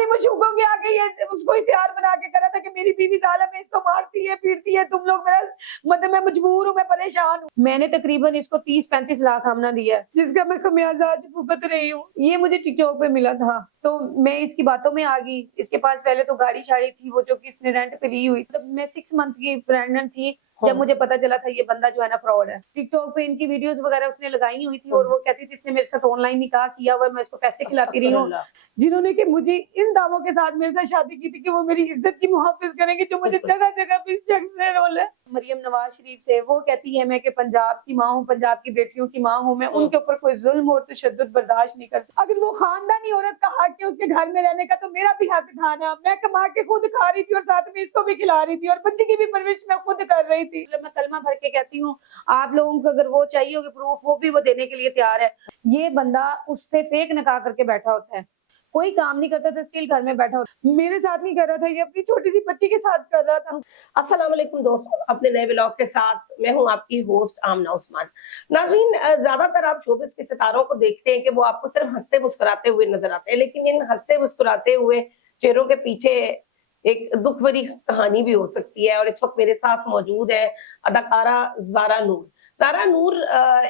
अपनी मशूकों के आगे ये उसको इख्तियार बना के करा था कि मेरी बीवी जालिम है, इसको मारती है, पीटती है, तुम लोग मेरा मतलब मैं मजबूर हूँ, मैं परेशान हूँ। मैंने तकरीबन इसको 30-35 लाख हमना दिया है, जिसका मैं खमियाजा आज भुगत रही हूँ। ये मुझे टिकटॉक पे मिला था, तो मैं इसकी बातों में आ गई। इसके पास पहले तो गाड़ी शाड़ी थी, वो जो कि इसने रेंट पे ली हुई। तब मैं 6 मंथ की प्रेग्नेंट थी जब मुझे पता चला था ये बंदा जो है ना फ्रॉड है। टिकटॉक पे इनकी वीडियोस वगैरह उसने लगाई हुई थी और वो कहती थी इसने मेरे साथ ऑनलाइन निकाह किया हुआ है, मैं इसको पैसे खिलाती रही हूँ। जिन्होंने कि मुझे इन दावों के साथ मेरे साथ शादी की थी कि वो मेरी इज्जत की मुहाफिज करेंगे, जो मुझे जगह जगह पे इस शख्स ने रोल है। मरियम नवाज शरीफ से वो कहती है मैं कि पंजाब की माँ हूँ, पंजाब की बेटियों की माँ हूँ, मैं उनके ऊपर कोई जुल्म और तशद्दुद बर्दाश्त नहीं कर सकती। अगर वो खानदानी औरत का हक है उसके घर में रहने का, तो मेरा भी हक था ना। मैं कमा के खुद खा रही थी और साथ में इसको भी खिला रही थी और बच्ची की भी परवरिश मैं खुद कर रही थी। मैं कलमा भर के कहती हूँ, आप लोगों को अगर वो चाहिए होगी प्रूफ, वो भी वो देने के लिए तैयार है। ये बंदा उससे फेक निकाह करके बैठा होता है, कोई काम नहीं करता था, स्टिल घर में बैठा होता। मेरे साथ नहीं कर रहा था, ये अपनी छोटी सी बच्ची के साथ कर रहा था। अस्सलाम वालेकुम दोस्तों, अपने नए व्लॉग के साथ मैं हूं आपकी होस्ट आमना उस्मान। नाज़रीन, ज्यादातर आप शोबिस के सितारों को देखते हैं कि वो आपको सिर्फ हंसते मुस्कुराते हुए नजर आते हैं, लेकिन इन हंसते मुस्कुराते हुए चेहरों के पीछे एक दुख भरी कहानी भी हो सकती है। और इस वक्त मेरे साथ मौजूद है अदाकारा ज़ारा नूर। ज़ारा नूर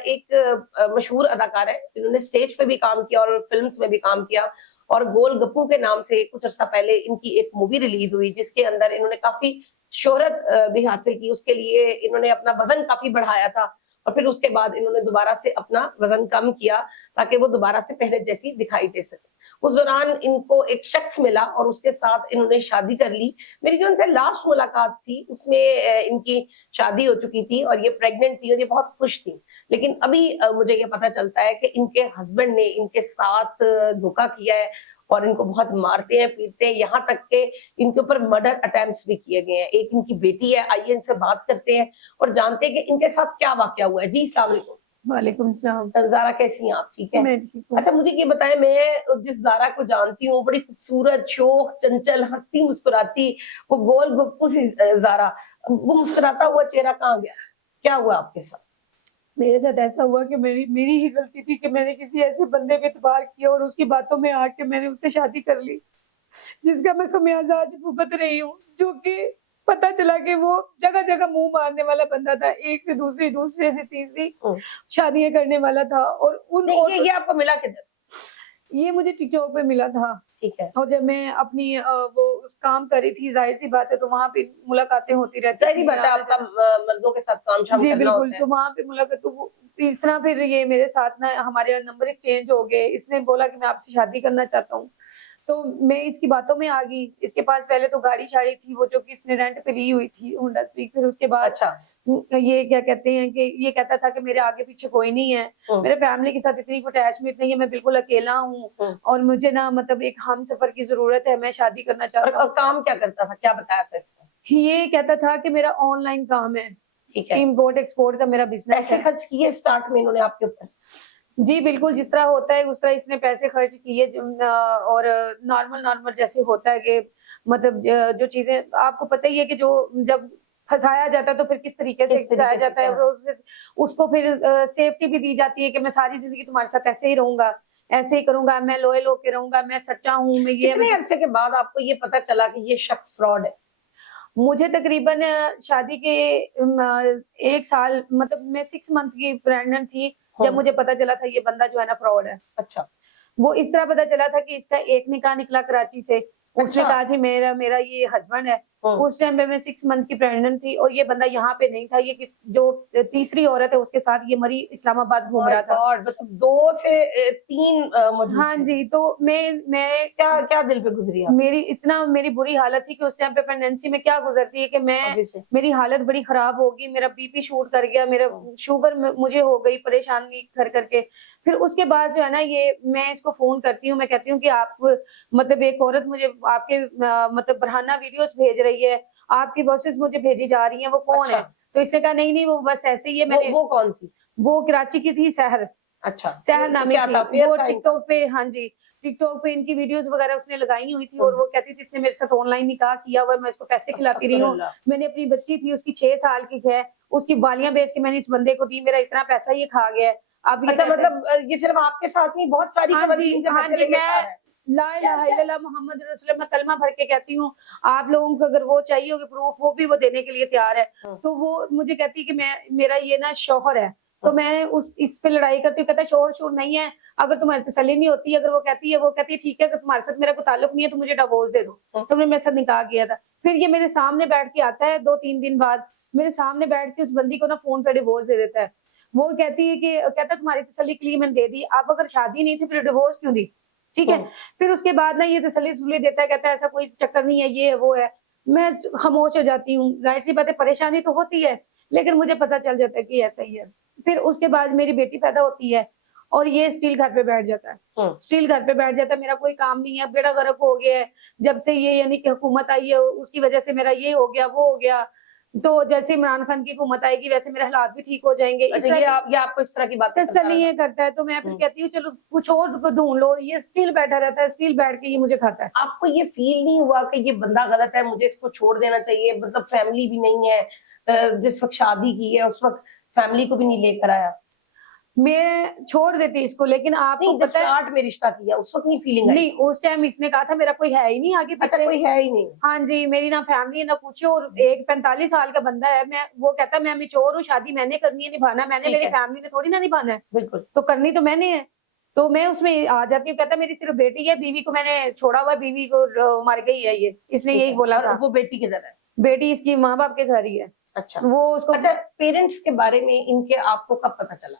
एक मशहूर अदाकार है, इन्होंने स्टेज पे भी काम किया और फिल्म्स में भी काम किया। और गोल गप्पू के नाम से कुछ अर्सा पहले इनकी एक मूवी रिलीज हुई, जिसके अंदर इन्होंने काफी शोहरत भी हासिल की। उसके लिए इन्होंने अपना वजन काफी बढ़ाया था और फिर उसके बाद इन्होंने दोबारा से अपना वजन कम किया ताकि वो दोबारा से पहले जैसी दिखाई दे सके। उस दौरान इनको एक शख्स मिला और उसके साथ इन्होंने शादी कर ली। मेरी जो उनसे लास्ट मुलाकात थी उसमें इनकी शादी हो चुकी थी और ये प्रेग्नेंट थी और ये बहुत खुश थी। लेकिन अभी मुझे ये पता चलता है कि इनके हस्बैंड ने इनके साथ धोखा किया है और इनको बहुत मारते हैं, पीटते हैं, यहाँ तक के इनके ऊपर मर्डर अटेम्प्ट्स भी किए गए हैं। एक इनकी बेटी है, आइए इनसे बात करते हैं और जानते हैं कि इनके साथ क्या वाकया हुआ है। जी अस्सलाम वालेकुम। वालेकुम सलाम। ज़ारा कैसी हैं आप? ठीक है। मैं ठीक हूँ। अच्छा, मुझे ये बताएं, मैं जिस ज़ारा को जानती हूँ बड़ी खूबसूरत, शोख, चंचल, हंसती मुस्कुराती, वो गोल गप्पू सी ज़ारा, वो मुस्कुराता हुआ चेहरा कहाँ गया? क्या हुआ आपके साथ? मेरे साथ ऐसा हुआ कि मेरी ही गलती थी कि मैंने किसी ऐसे बंदे पे इतबार किया और उसकी बातों में आके मैंने उससे शादी कर ली, जिसका मैं खमियाजा आज भुगत रही हूँ। जो कि पता चला कि वो जगह जगह मुंह मारने वाला बंदा था, एक से दूसरी, दूसरे से तीसरी शादियां करने वाला था। और ये आपको मिला किधर? ये मुझे टिकटॉक पे मिला था। ठीक है। और जब मैं अपनी वो काम कर रही थी, जाहिर सी बात है, तो वहाँ पे मुलाकातें होती रहती ज़ाहिर बात है, आपका मर्दों के साथ काम शाम जी करना बिल्कुल। होता है। तो वहाँ पे मुलाकात, तो इस तरह फिर ये मेरे साथ ना हमारे नंबर एक्सचेंज हो गए। इसने बोला कि मैं आपसे शादी करना चाहता हूँ, तो मैं इसकी बातों में आ गई। इसके पास पहले तो गाड़ी शाड़ी थी, वो जो कि इसने रेंट पे ली हुई थी, होंडा सिविक। फिर उसके बाद ये क्या कहते हैं कि ये कहता था कि मेरे आगे पीछे कोई नहीं है, मेरे फैमिली के साथ इतनी कोई अटैचमेंट नहीं है, मैं बिल्कुल अकेला हूँ और मुझे ना मतलब एक हम सफर की जरूरत है, मैं शादी करना चाहता हूँ। और काम क्या करता था, क्या बताया था इसने? ये कहता था कि मेरा ऑनलाइन काम है, ठीक है, इम्पोर्ट एक्सपोर्ट का मेरा बिजनेस है। पैसे खर्च किए स्टार्ट में इन्होंने आपके ऊपर? जी बिल्कुल, जिस तरह होता है उस तरह इसने पैसे खर्च किए। और नॉर्मल जैसे होता है कि मतलब जो चीजें आपको पता ही है कि जो जब फंसाया जाता है तो फिर किस तरीके से फंसाया जाता है, उसको फिर सेफ्टी भी दी जाती है कि मैं सारी जिंदगी तुम्हारे साथ ऐसे ही रहूंगा, ऐसे ही करूंगा, मैं लॉयल होके रहूंगा, मैं सच्चा हूँ, मैं ये। कितने अरसे के बाद आपको ये पता चला कि ये शख्स फ्रॉड है? मुझे तकरीबन शादी के 1 साल, मतलब मैं 6 मंथ की प्रेग्नेंट थी जब मुझे पता चला था ये बंदा जो है ना फ्रॉड है। अच्छा। वो इस तरह पता चला था कि इसका एक निकाह निकला कराची से। उसने कहा जी मेरा मेरा ये हस्बैंड है। उस टाइम पे मैं 6 मंथ की प्रेग्नेंट थी और ये बंदा यहाँ पे नहीं था। ये जो तीसरी औरत है उसके साथ ये मरी इस्लामाबाद घूम रहा था। मतलब 2 से 3 हाँ जी, तो मैं क्या दिल पे गुजरी आप? मेरी बुरी हालत थी कि उस टाइम पे प्रेगनेंसी में क्या गुजरती है कि मेरी हालत बड़ी खराब होगी, मेरा बीपी शूट कर गया, मेरा शुगर मुझे हो गई परेशानी कर करके। फिर उसके बाद जो है ना, ये मैं इसको फोन करती हूँ, मैं कहती हूँ कि आप मतलब एक औरत मुझे आपके मतलब बरहाना वीडियोस भेज रही है, आपकी वॉइसेस मुझे भेजी जा रही हैं, वो कौन है? तो इसने कहा नहीं वो बस ऐसे ही है। मैंने वो कौन थी? वो कराची की थी, सहर। अच्छा, सहर नामी क्या थी था? वो। टिकटॉक पे, हाँ जी, टिकटॉक पे इनकी वीडियोस वगैरह उसने लगाई हुई थी और वो कहती थी इसने मेरे साथ ऑनलाइन निकाह किया हुआ है, मैं इसको पैसे खिलाती रही हूँ। मैंने अपनी बच्ची थी, उसकी 6 साल की है, उसकी बालियां बेच के मैंने इस बंदे को दी, मेरा इतना पैसा ये खा गया है। अब अच्छा, मतलब ये सिर्फ आपके साथ नहीं, बहुत सारी हाँ जी, ला इलाहा इल्लल्लाह मोहम्मद रसूलुल्लाह, मैं कलमा भर के कहती हूँ, आप लोगों को अगर वो चाहिए होगी प्रूफ, वो भी वो देने के लिए तैयार है। तो वो मुझे कहती है कि मेरा ये ना शौहर है, तो मैं इस पे लड़ाई करती हूँ। कहता है शौहर शोर नहीं है, अगर तुम्हारी तसल्ली नहीं होती, अगर वो कहती है ठीक है, अगर तुम्हारे साथ मेरा कोई ताल्लुक नहीं है तो मुझे डिवोर्स दे दो, तुमने मेरे साथ निकाह किया था। फिर ये मेरे सामने बैठ के आता है 2-3 दिन बाद, मेरे सामने बैठ के उस बंदी को ना फोन पे डिवोर्स दे देता है। वो कहती है कि कहता है तुम्हारी तसल्ली के लिए मैंने दे दी, अब अगर शादी नहीं थी फिर डिवोर्स क्यों दी? ठीक है। फिर उसके बाद ना ये तसल्ली देता है, कहता है ऐसा कोई चक्कर नहीं है, ये है वो है। मैं खामोश हो जाती हूँ, जाहिर सी बात है परेशानी तो होती है, लेकिन मुझे पता चल जाता है कि ऐसा ही है। फिर उसके बाद मेरी बेटी पैदा होती है और ये स्टिल घर पे बैठ जाता है, स्टिल घर पे बैठ जाता है, मेरा कोई काम नहीं है, बेड़ा गर्क हो गया है जब से ये यानी कि हुकूमत आई है, उसकी वजह से मेरा ये हो गया वो हो गया। तो जैसे इमरान खान की हुकूमत आएगी वैसे मेरे हालात भी ठीक हो जाएंगे। अच्छा, ये आपको इस तरह की बातें तसल्ली करता है, तो मैं फिर कहती हूँ चलो कुछ और ढूंढ लो, ये स्टिल बैठा रहता है, स्टिल बैठ के ये मुझे खाता है। आपको ये फील नहीं हुआ कि ये बंदा गलत है, मुझे इसको छोड़ देना चाहिए? मतलब फैमिली भी नहीं है, जिस वक्त शादी की है उस वक्त फैमिली को भी नहीं लेकर आया? मैं छोड़ देती इसको, लेकिन आपको नहीं, पता है स्टार्ट में रिश्ता किया उस वक्त नहीं फीलिंग आई? नहीं, उस टाइम इसने कहा था मेरा कोई है ही नहीं आगे अच्छा, पीछे। कोई है ही नहीं। हाँ जी, मेरी ना फैमिली ना कुछ, और एक 45 साल का बंदा है, वो कहता है मैं मैच्योर हूँ, शादी मैंने करनी है, निभाना मैंने, ठीक मेरी है। फैमिली ने थोड़ी ना निभाना है, बिल्कुल। तो करनी तो मैंने है। तो मैं उसमें आ जाती हूँ, कहता है मेरी सिर्फ बेटी है, बीवी को मैंने छोड़ा हुआ है, बीवी को मर गई है ये, इसने ठीक यही है। बोला और था। वो बेटी किधर है? बेटी इसकी माँ बाप के घर ही है। अच्छा। वो उसको अच्छा, पेरेंट्स के बारे में इनके आपको कब पता चला?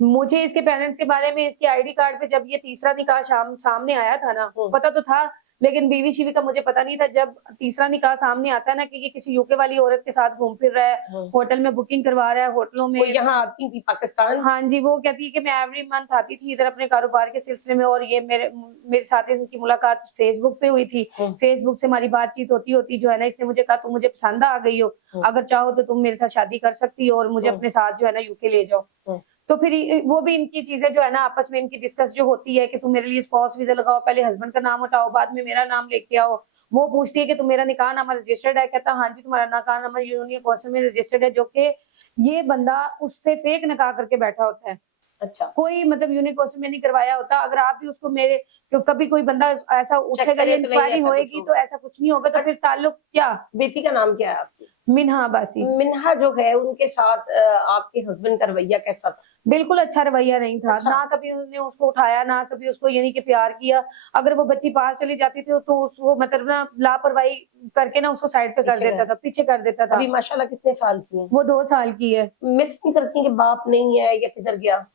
मुझे इसके पेरेंट्स के बारे में इसके आईडी कार्ड पे जब ये तीसरा निकाह सामने आया था ना, पता तो था, लेकिन बीवी शीवी का मुझे पता नहीं था। जब तीसरा निकाह सामने आता है ना कि ये किसी यूके वाली औरत के साथ घूम फिर रहा है, होटल में बुकिंग करवा रहा है, होटलों में वो यहाँ आती थी पाकिस्तान? हाँ जी, वो कहती है कि मैं एवरी मंथ आती थी इधर अपने कारोबार के सिलसिले में, और ये मेरे साथ इनकी मुलाकात फेसबुक पे हुई थी। फेसबुक से हमारी बातचीत होती होती जो है ना, इसने मुझे कहा तुम मुझे पसंद आ गई हो, अगर चाहो तो तुम मेरे साथ शादी कर सकती हो और मुझे अपने साथ जो है ना यूके ले जाओ। तो फिर वो भी इनकी चीजें जो है ना आपस में इनकी डिस्कस जो होती है कि तुम मेरे लिए स्पाउस वीजा लगाओ, पहले हस्बैंड का नाम हटाओ, बाद में मेरा नाम लेके आओ। वो पूछती है कि तुम मेरा निकाह नामा रजिस्टर्ड है? कहता हाँ जी तुम्हारा निकाह नामा यूनियन काउंसिल में रजिस्टर्ड है, जो कि ये बंदा उससे फेक निकाह करके बैठा होता है। अच्छा। कोई मतलब यूनियन काउंसिल में नहीं करवाया होता। अगर आप भी उसको मेरे कभी कोई बंदा ऐसा उठेगा, करे तो नहीं इंक्वायरी ऐसा कुछ होएगी होगा। तो ऐसा कुछ नहीं होगा। तो फिर ताल्लुक क्या? बेटी का नाम क्या है आपकी? मिन्हा अब्बासी। मिन्हा जो है उनके साथ आपके हस्बैंड का रवैया कैसा था? बिल्कुल अच्छा रवैया नहीं था। अच्छा। ना कभी उन्होंने उसको उठाया, ना कभी उसको यानी कि प्यार किया। अगर वो बच्ची पार चली जाती थी तो उसको मतलब ना लापरवाही करके ना उसको साइड पे कर देता था, पीछे कर देता था। अभी माशाल्लाह कितने साल की है? वो 2 साल की है। मिस नहीं करती कि बाप नहीं है या किधर गया?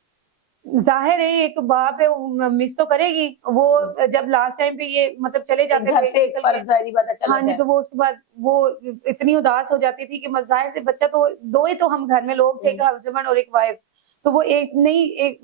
जाहिर है एक बाप है, वो मिस तो करेगी। वो जब लास्ट टाइम पे ये मतलब चले जाते घर थे से एक निकल के, फर्ज जारी बात है, चला हाँ जी, जाए। तो वो उसके बाद वो इतनी उदास हो जाती थी कि जाहिर से बच्चा तो 2 ही तो हम घर में लोग थे, एक हस्बैंड और एक वाइफ। तो वो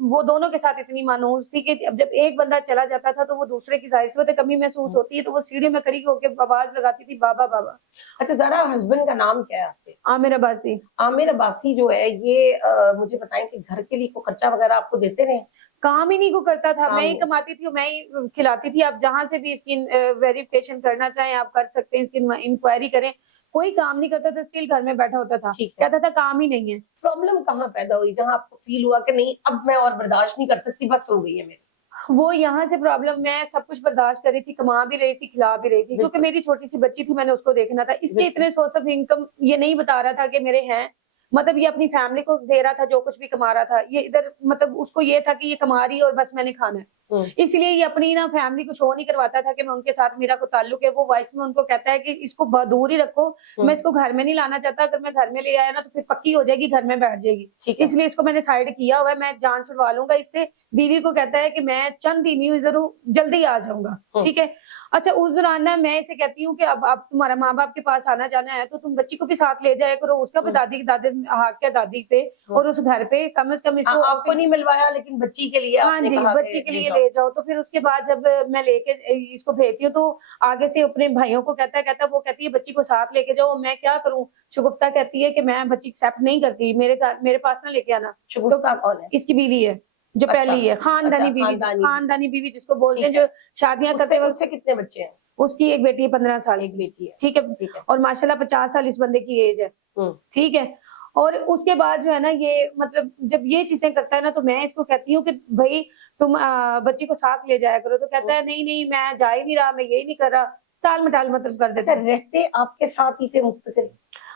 वो दोनों के साथ इतनी मानूस थी कि जब एक बंदा चला जाता था तो वो दूसरे की जाहिर सी बात है कमी महसूस होती है, तो वो सीढ़ी में खड़ी होकर आवाज लगाती थी बाबा बाबा। अच्छा, जरा हस्बैंड का नाम क्या है आपके? आमिर अब्बासी। आमिर अब्बासी जो है ये मुझे बताएं कि घर के लिए को खर्चा वगैरह आपको देते रहे? काम ही नहीं को करता था, काम मैं ही नहीं। कमाती थी, मैं ही खिलाती थी। आप जहाँ से भी इसकी वेरिफिकेशन करना चाहें आप कर सकते हैं, इसकी इंक्वायरी करें। कोई काम नहीं करता था, स्टिल घर में बैठा होता था, ठीक है। कहता था काम ही नहीं है। प्रॉब्लम कहाँ पैदा हुई जहाँ आपको फील हुआ कि नहीं अब मैं और बर्दाश्त नहीं कर सकती, बस हो गई है मेरी? वो यहाँ से प्रॉब्लम, मैं सब कुछ बर्दाश्त कर रही थी, कमा भी रही थी, खिला भी रही थी, क्योंकि मेरी छोटी सी बच्ची थी, मैंने उसको देखना था। इसके इतने सोर्स ऑफ इनकम ये नहीं बता रहा था कि मेरे हैं, मतलब ये अपनी फैमिली को दे रहा था जो कुछ भी कमा रहा था। ये इधर मतलब उसको ये था कि ये कमा रही है और बस मैंने खाना है, इसलिए ये अपनी ना फैमिली को शो नहीं करवाता था कि मैं उनके साथ मेरा कोई ताल्लुक है। वो वॉइस में उनको कहता है कि इसको दूर ही रखो, मैं इसको घर में नहीं लाना चाहता, अगर मैं घर में ले आया ना तो फिर पक्की हो जाएगी, घर में बैठ जाएगी, इसलिए इसको मैंने साइड किया हुआ है, मैं जान छुड़वा लूंगा इससे। बीवी को कहता है कि मैं चंद दिन ही इधर हूँ, जल्दी आ जाऊंगा, ठीक है। अच्छा, उस दौरान ना मैं इसे कहती हूँ कि अब तुम्हारा माँ बाप के पास आना जाना है तो तुम बच्ची को भी साथ ले जाया करो, उसका भी दादी हक है दादी पे और उस घर पे, कम से कम इसको आपको नहीं मिलवाया लेकिन बच्ची के लिए हाँ जी बच्ची के लिए ले जाओ। तो फिर उसके बाद जब मैं लेके इसको भेजती हूँ तो आगे से अपने भाइयों को कहता वो कहती है बच्ची को साथ लेके जाओ। मैं क्या करूँ, शगुफ्ता कहती है कि मैं बच्ची एक्सेप्ट नहीं करती, मेरे पास ना लेके आना। शगुफ्ता कौन है? इसकी बीवी है जो पहली है, खानदानी बीवी, खानदानी बीवी जिसको बोलते हैं, जो शादियां करते वक्त। उससे कितने बच्चे हैं? उसकी एक बेटी है, 15 साल, एक बेटी है, ठीक है। और माशाल्लाह 50 साल इस बंदे की एज है, ठीक है। और उसके बाद जो है ना ये मतलब जब ये चीजें करता है ना तो मैं इसको कहती हूँ कि भाई तुम बच्ची को साथ ले जाया करो, तो कहता है नहीं नहीं मैं जा ही नहीं रहा, मैं यही नहीं कर रहा, टाल मटाल मतलब कर देता अच्छा, है। रहते आपके साथ ही थे मुस्तकिल?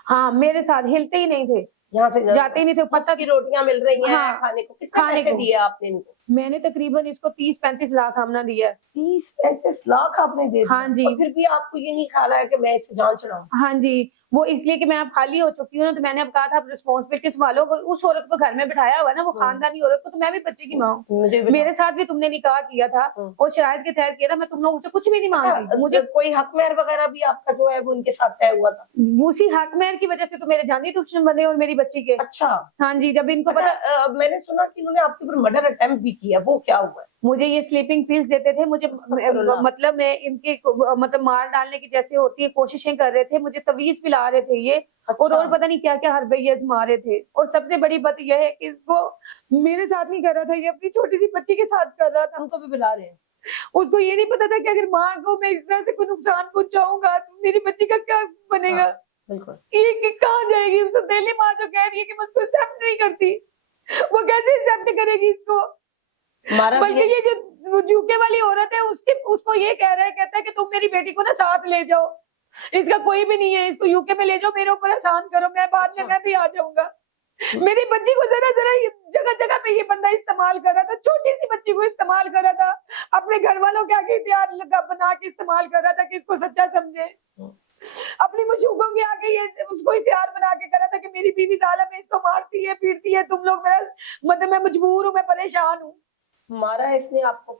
हाँ मेरे साथ हिलते ही नहीं थे, यहाँ से जाते ही नहीं थे, पता की रोटियां मिल रही हैं हाँ, खाने को, कितने खाने पैसे को। दिए आपने इनको? मैंने तकरीबन इसको 30-35 लाख आमना दिया है। 30-35 लाख आपने दे दिया? हाँ जी। और फिर भी आपको ये नहीं ख्याल आया कि मैं इससे जान छुड़ाऊं? हाँ जी, वो इसलिए कि मैं अब खाली हो चुकी हूँ ना, तो मैंने अब कहा था अब रिस्पॉन्सिबिलिटी संभालो। उस औरत को घर में बिठाया हुआ है ना, वो खानदानी औरत को, तो मैं भी बच्चे की माँ हूँ। मुझे भी मेरे साथ भी तुमने निकाह किया था और शराइत के तहत किया था, मैं तुम लोगों से कुछ भी नहीं मांगती। अच्छा, मुझे कोई हक मेहर वगैरह भी आपका जो है वो उनके साथ तय हुआ था? उसी हक महर की वजह से तो मेरे जानी दुश्मन बने और मेरी बच्ची के। अच्छा। हाँ जी, जब इनको अच्छा, पता मैंने सुना कि उन्होंने आपके ऊपर मर्डर अटेम्प्ट भी किया, वो क्या हुआ है? मुझे ये स्लीपिंग पिल्स देते थे, मुझे अस्तगफिरुल्लाह। मतलब मैं इनके मतलब मार डालने की जैसे होती है कोशिशें कर रहे थे, मुझे तवीज पिला रहे थे ये, और अच्छा। पता नहीं क्या क्या हरबे आजमा रहे थे। और सबसे बड़ी बात यह है कि वो मेरे साथ नहीं कर रहा था, ये अपनी छोटी सी बच्ची के साथ कर रहा था। उनको भी बुला रहे हैं? उसको ये नहीं पता था कि अगर माँ को मैं इस तरह से कोई नुकसान पहुंचाऊंगा तो मेरी बच्ची का क्या बनेगा। हाँ, बिल्कुल। ये कि कहाँ जाएगी, उसको पहली माँ जो कह रही है कि मैं उसको एक्सेप्ट नहीं करती, वो कैसे एक्सेप्ट करेगी इसको। मारा भी बल्कि है? ये जो यूके वाली औरत है उसके उसको ये कह रहा है, कहता है कि तुम मेरी बेटी को ना साथ ले जाओ, इसका कोई भी नहीं है, इसको यूके में ले जाओ, मेरे ऊपर आसान करो, मैं बाद में अच्छा। मैं भी आ जाऊंगा। मेरी बच्ची को जरा जरा जगह जगह पे ये बंदा इस्तेमाल कर रहा था, छोटी सी बच्ची को इस्तेमाल कर रहा था, अपने घर वालों के आगे इख्तियार बना के इस्तेमाल कर रहा था कि इसको सच्चा समझे। अपनी मशूकों के आगे ये उसको इख्तियार बना के कर रहा था कि मेरी बीवी जालिम है, इसको मारती है पीटती है, तुम लोग मेरा मतलब मैं मजबूर हूँ, मैं परेशान हूँ। मारा है इसने आपको?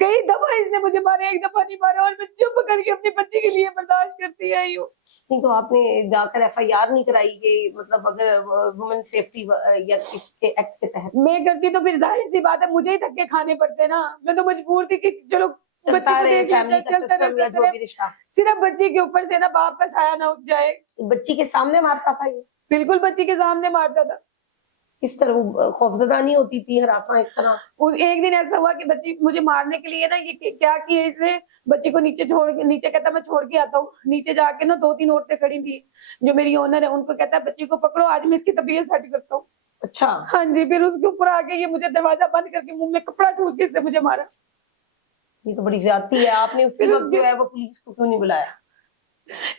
कई दफा इसने मुझे मारा, एक दफा नहीं मारा, और मैं चुप करके अपनी बच्ची के लिए बर्दाश्त करती आई हूँ। नहीं तो आपने जाकर एफआईआर नहीं कराई कि मतलब अगर वुमेन सेफ्टी या इसके एक्ट के तहत? मैं करती तो फिर जाहिर सी बात है मुझे ही धक्के खाने पड़ते ना, मैं तो मजबूर थी कि चलो बच्ची चलता को रहे देख लेते फैमिली हैं, का चलता सिस्टम या रहता जो है। भी रिश्ता। सिर्फ बच्ची के ऊपर से ना बाप का साया ना उठ जाए। बच्ची के सामने मारता था ये? बिल्कुल बच्ची के सामने मारता था। किस तरह वो खौफजदा नहीं होती थी हरासा इस तरह? एक दिन ऐसा हुआ कि बच्ची मुझे मारने के लिए ना ये क्या किया इसने, बच्ची को नीचे छोड़ के, नीचे कहता मैं छोड़ के आता हूँ, नीचे जाके ना 2-3 औरतें खड़ी थी जो मेरी ओनर है, उनको कहता है बच्ची को पकड़ो, आज मैं इसकी तबीयत सेट करता हूँ। अच्छा। हाँ जी, फिर उसके ऊपर आके ये मुझे दरवाजा बंद करके मुंह में कपड़ा ठूस के इसने मुझे मारा। ये तो बड़ी ज्यादती है। आपने उसी फिर वक्त जो है वो पुलिस को क्यों नहीं बुलाया?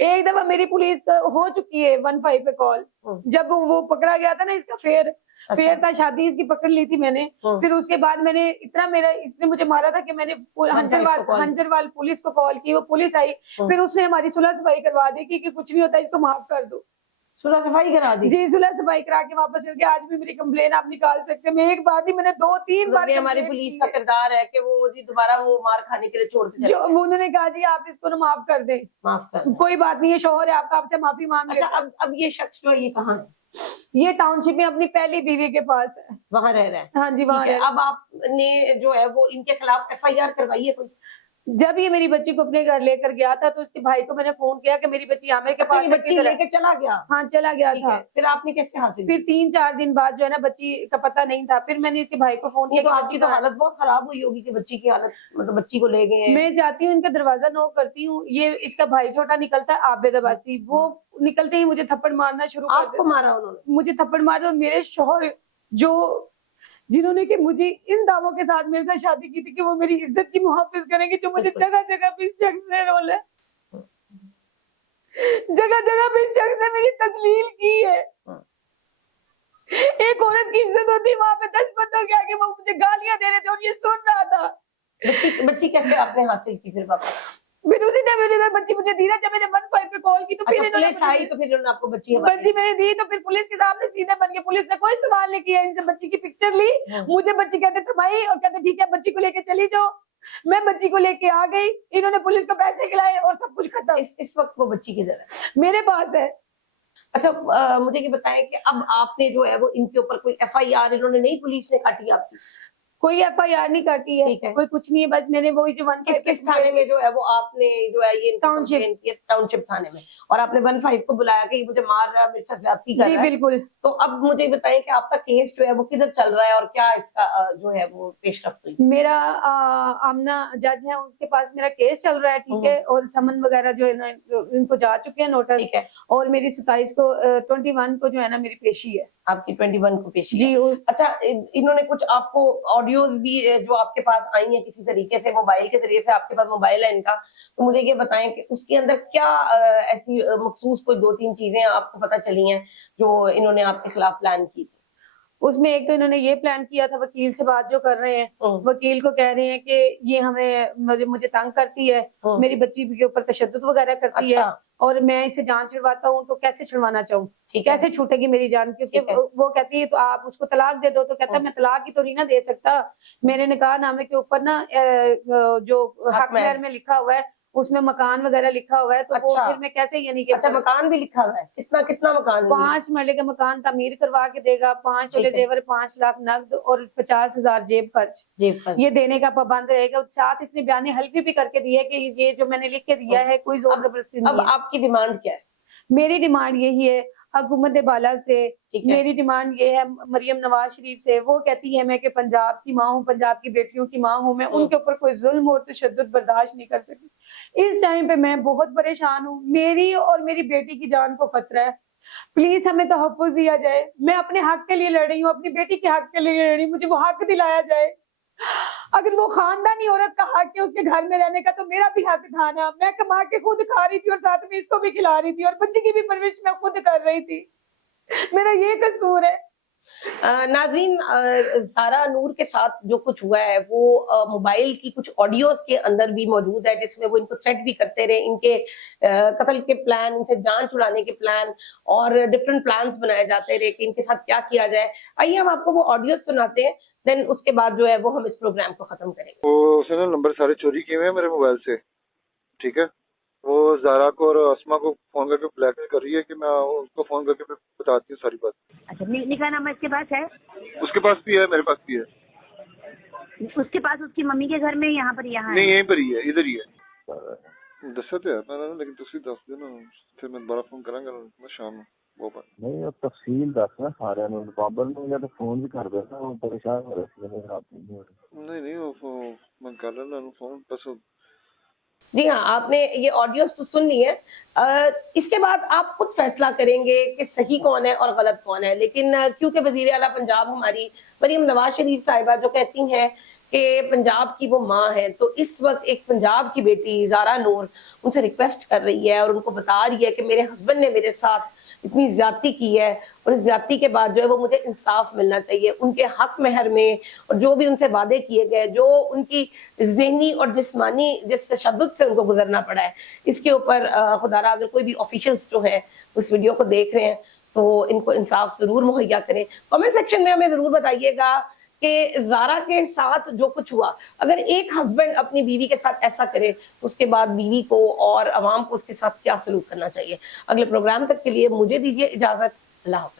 एक दफा मेरी पुलिस हो चुकी है 15 पे कॉल, जब वो पकड़ा गया था ना, इसका फेयर अच्छा। था, शादी इसकी पकड़ ली थी मैंने। फिर उसके बाद मैंने इतना मेरा इसने मुझे मारा था कि मैंने हंजरवाल पुलिस को कॉल की, वो पुलिस आई, फिर उसने हमारी सुलह सफाई करवा दी कि कुछ नहीं होता, इसको माफ कर दो। सुलह सफाई करा दी? जी, सुलह सफाई करा के वापस चल गए। आज भी मेरी कंप्लेन आप निकाल सकते हैं, मैं एक बार नहीं, मैंने 2-3 बार। ये हमारी पुलिस का किरदार है कि वो जी दोबारा वो मार खाने के लिए छोड़ के चले गए। उन्होंने कहा जी आप इसको ना माफ कर दें, माफ कर। कोई बात नहीं है, शोहर है आपका, आपसे माफी मांग अच्छा, लेता। अब ये शख्स जो है ये कहाँ है? ये टाउनशिप में अपनी पहली बीवी के पास है, वहां रह रहा है? हाँ जी वहाँ ठीक है। है। अब आपने जो है वो इनके खिलाफ एफआईआर करवाई है कोई? जब ये मेरी बच्ची को अपने घर लेकर गया था तो उसके भाई को मैंने फोन किया कि मेरी बच्ची आमिर के अच्छा, पास ये है, बच्ची किधर है? लेके चला गया? हाँ चला गया ठीक था। है। फिर आपने कैसे हासिल फिर की? 3-4 दिन बाद जो है ना बच्ची का पता नहीं था, फिर मैंने इसके भाई को फोन नहीं किया तो कि आपकी बच्ची तो कहाँ है? हालत बहुत खराब हुई होगी कि बच्ची की हालत, मतलब बच्ची को ले गए हैं। मैं जाती हूँ, इनका दरवाजा नॉक करती हूँ, ये इसका भाई छोटा निकलता है आबिद अब्बासी, वो निकलते ही मुझे थप्पड़ मारना शुरू कर आपको देता। मारा उन्होंने? मुझे थप्पड़ मार दो। मेरे शौहर जो जिन्होंने कि मुझे इन दावों के साथ मेरे साथ शादी की थी कि वो मेरी इज्जत की मुहाफिज करेंगे, जो मुझे बिल्कुल। जगह जगह पे इस शख्स ने रोल है, जगह जगह पे इस शख्स ने मेरी तस्लील की है। एक औरत की इज्जत होती है, वहां पे 10 बंदों के आगे वो मुझे गालियां दे रहे थे और ये सुन रहा था। बच्ची कैसे आपने हासिल की फिर वापस? फिर उसी टाइम मैंने बच्ची मुझे दी ना, जब मैंने 15 पे कॉल की तो फिर अच्छा, इन्होंने पुलिस आई तो फिर उन्होंने आपको बच्ची हवाले बच्ची मैंने दी, तो फिर पुलिस के सामने सीधे बन के, पुलिस ने कोई सवाल नहीं किया, इनसे बच्ची की पिक्चर ली, मुझे बच्ची कहते थमाई और कहते ठीक है बच्ची को लेके चली जाओ। मैं बच्ची को लेके आ गई, इन्होंने पुलिस को पैसे खिलाए और सब कुछ खत्म। इस वक्त वो बच्ची किधर है? मेरे पास है। अच्छा, मुझे ये बताएं कि अब आपने जो है वो इनके ऊपर कोई एफआईआर इन्होंने नहीं, पुलिस ने काटी आपकी? कोई FIR नहीं करती ठीक है। है, कोई कुछ नहीं है, बस मैंने वही जो 1 किस थाने में जो है वो आपने जो है ये टाउनशिप। कंप्लेन की? टाउनशिप थाने में। और आपने 15 को बुलाया कि ये मुझे मार रहा है, मेरे साथ ज्यादती कर जी रहा है। बिल्कुल। तो अब मुझे बताएं कि आपका केस जो है वो किधर चल रहा है और क्या इसका जो है वो पेशरफ्त हुई? मेरा आमना जज है, उसके पास मेरा केस चल रहा है, ठीक है, और समन वगैरह जो है ना इनको जा चुके हैं नोटिस, ठीक है। और मेरी 27 को 21 को जो है ना मेरी पेशी है। आपकी 21 को पेशी जी है। अच्छा, इन्होंने कुछ आपको ऑडियोज भी जो आपके पास आई हैं किसी तरीके से, मोबाइल के जरिए से, आपके पास मोबाइल है इनका, तो मुझे ये बताएं कि उसके अंदर क्या ऐसी मखसूस कोई 2-3 चीजें आपको पता चली हैं जो इन्होंने आपके खिलाफ प्लान की थी? उसमें एक तो इन्होंने ये प्लान किया था, वकील से बात जो कर रहे हैं, वकील को कह रहे हैं कि ये हमें मुझे तंग करती है, मेरी बच्ची के ऊपर तशद्दुद वगैरह करती है, और मैं इसे जान छुड़वाता हूँ तो कैसे छुड़वाना चाहूँ, कैसे छूटेगी मेरी जान, क्योंकि वो कहती है तो आप उसको तलाक दे दो, तो कहता है मैं तलाक ही तो नहीं ना दे सकता, मेरे निकाहनामे के ऊपर ना जो हक महर में लिखा हुआ है उसमें मकान वगैरह लिखा हुआ है, तो वो फिर मैं कैसे यानी कि अच्छा, मकान भी लिखा हुआ है? कितना मकान? 5 मरले का मकान तामीर करवा के देगा, 5 तोले जेवर, 5 लाख नकद और 50,000 जेब खर्च ये देने का पाबंद रहेगा। साथ इसने बयानी हल्फी भी करके दिया है कि ये जो मैंने लिख के दिया है कोई जोर जबरदस्ती नहीं अब है। आपकी डिमांड क्या है? मेरी डिमांड यही है हुकूमत बाला से, मेरी डिमांड ये है मरियम नवाज शरीफ से, वो कहती है मैं कि पंजाब की माँ हूँ, पंजाब की बेटियों की माँ हूँ, मैं उनके ऊपर कोई जुल्म और तशद्दुद बर्दाश्त नहीं कर सकती। इस टाइम पे मैं बहुत परेशान हूँ, मेरी और मेरी बेटी की जान को खतरा है, प्लीज हमें तहफ़्फ़ुज़ दिया जाए। मैं अपने हक के लिए लड़ रही हूँ, अपनी बेटी के हक के लिए लड़ रही हूँ, मुझे वो हक दिलाया जाए। अगर वो खानदानी औरत का हक है उसके घर में रहने का, तो मेरा भी हक था ना। मैं कमा के खुद खा रही थी और साथ में इसको भी खिला रही थी, और बच्ची की भी परवरिश मैं खुद कर रही थी। मेरा ये कसूर है। नाज़रीन, सारा नूर के साथ जो कुछ हुआ है वो मोबाइल की कुछ ऑडियोज के अंदर भी मौजूद है, जिसमें वो इनको थ्रेट भी करते रहे, इनके कत्ल के प्लान, इनसे जान छुड़ाने के प्लान और डिफरेंट प्लान्स बनाए जाते रहे कि इनके साथ क्या किया जाए। आइए हम आपको वो ऑडियो सुनाते हैं, देन उसके बाद जो है वो हम इस प्रोग्राम को खत्म करेंगे। वो उसने नंबर सारे चोरी किए हुए हैं मेरे मोबाइल से, ठीक है। वो ज़ारा को और अस्मा को फोन करके ब्लैकमेल कर रही है कि मैं उसको फोन करके बताती हूँ सारी बात। अच्छा, निकाहनामा इसके पास है? उसके पास भी है, मेरे पास भी है। उसके पास उसकी मम्मी के घर में, यहाँ पर यहाँ नहीं, है? यहीं पर ही है, इधर ही है। दस तो है मैं, लेकिन तुसी दस देना, फिर मैं दोबारा फोन करांगा मैं शाम ਨੂੰ वो पर नहीं। अब तफसील दस ना सारे बाबर ने या तो फोन भी कर देना, वो परेशान हो रहे थे रात में। नहीं वो मैं कर लेना फोन बस। जी हाँ, आपने ये ऑडियोज तो सुन ली है। इसके बाद आप खुद फैसला करेंगे कि सही कौन है और गलत कौन है, लेकिन क्योंकि वजीर आला पंजाब हमारी मरियम नवाज शरीफ साहिबा जो कहती हैं कि पंजाब की वो माँ है, तो इस वक्त एक पंजाब की बेटी ज़ारा नूर उनसे रिक्वेस्ट कर रही है और उनको बता रही है कि मेरे हस्बैंड ने मेरे साथ इतनी ज्यादती की है और इस ज्यादती के बाद जो है वो मुझे इंसाफ मिलना चाहिए, उनके हक महर में और जो भी उनसे वादे किए गए, जो उनकी ज़हनी और जिस्मानी जिस तशद्दुद से उनको गुजरना पड़ा है, इसके ऊपर खुदारा अगर कोई भी ऑफिशियल्स जो है उस वीडियो को देख रहे हैं तो इनको इंसाफ जरूर मुहैया करें। कमेंट सेक्शन में हमें जरूर बताइएगा कि ज़ारा के साथ जो कुछ हुआ, अगर एक हस्बैंड अपनी बीवी के साथ ऐसा करे तो उसके बाद बीवी को और अवाम को उसके साथ क्या सलूक करना चाहिए। अगले प्रोग्राम तक के लिए मुझे दीजिए इजाजत। अल्लाह हाफ़िज़।